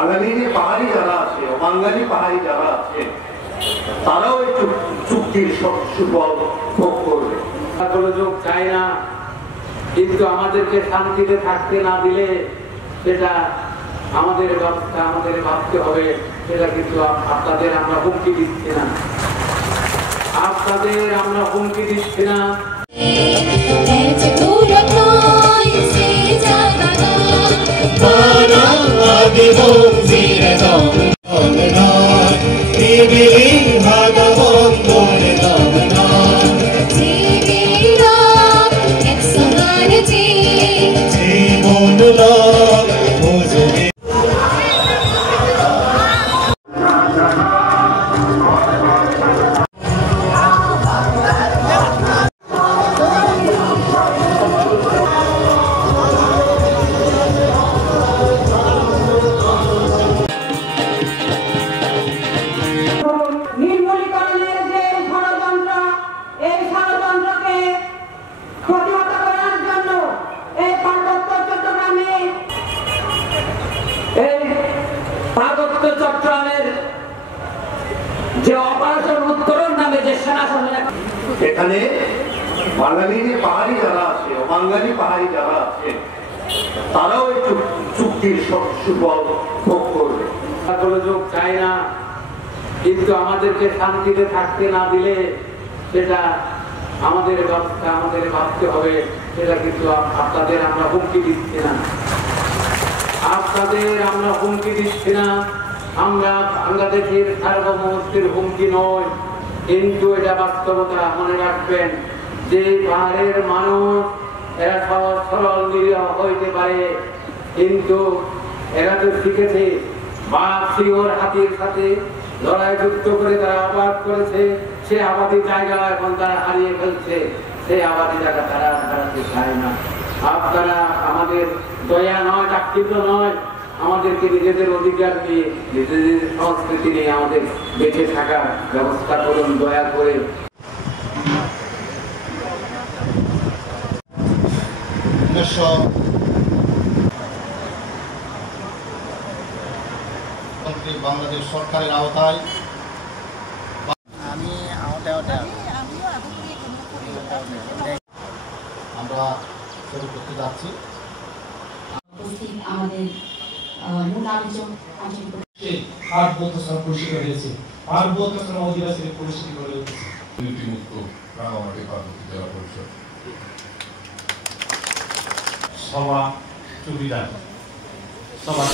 বাঙালি পাহাড়ি যারা আছে, বাঙালি পাহাড়ি যারা আছে, তারাও এই চুক্তির সুফল ভোগ করবে। যোগ চায় না, কিন্তু আমাদেরকে শান্তিতে থাকতে না দিলে সেটা আমাদের ব্যবস্থা আমাদের ভাবতে হবে। সেটা কিন্তু আপনাদের আমরা হুমকি দিচ্ছি না, আপনাদের আমরা হুমকি দিচ্ছি না। চট্টগ্রামের যে অপারেশন উত্তরণ নামে যে সেনা এখানে বাঙালি পাহাড়ি যারা আছে, বাঙালি পাহাড়ি যারা আছে, তারাও এই চুক্তির সুফল ভোগ করবে। যোগ চায় না, কিন্তু আমাদেরকে শান্তিতে থাকতে না দিলে সেটা আমাদের ব্যবস্থা আমাদের ভাবতে হবে। সেটা কিন্তু আপনাদের আমরা হুমকি দিচ্ছি না, আপনাদের আমরা হুমকি দিচ্ছি না। আমরা বাংলাদেশের সার্বভৌমত্বের হুমকি নয়, কিন্তু এটা বাস্তবতা। মনে রাখবেন যে পাহাড়ের মানুষ এরা সহজ সরল নিরীহ হইতে পারে, কিন্তু এরা তো শিখেছে বাঘ সিংহর হাতির সাথে লড়াই যুক্ত করে তারা আবাদ করেছে। সে আবাদি জায়গা এখন তারা হারিয়ে ফেলছে, সেই আবাদি জায়গা তারা হারাতে চায় না। আপনারা আমাদের দয়া নয়, চাকরিত নয়, আমাদেরকে নিজেদের অধিকার নিয়ে নিজেদের সংস্কৃতি নিয়ে আমাদের বেঁচে থাকার ব্যবস্থা করুন দয়া করে। বাংলাদেশ সরকারের আওতায় আমরা শুরু করতে যাচ্ছি। আমাদের মূল আলোচক পার্বত্য শ্রম পরিষদ হয়েছে, পার্বত্য শ্রম অধিবাসী পরিষদ গড়ে উঠেছে। দুর্নীতিমুক্ত রাঙামাটি পার্বত্য জেলা পরিষদ সভা সুবিধা সভা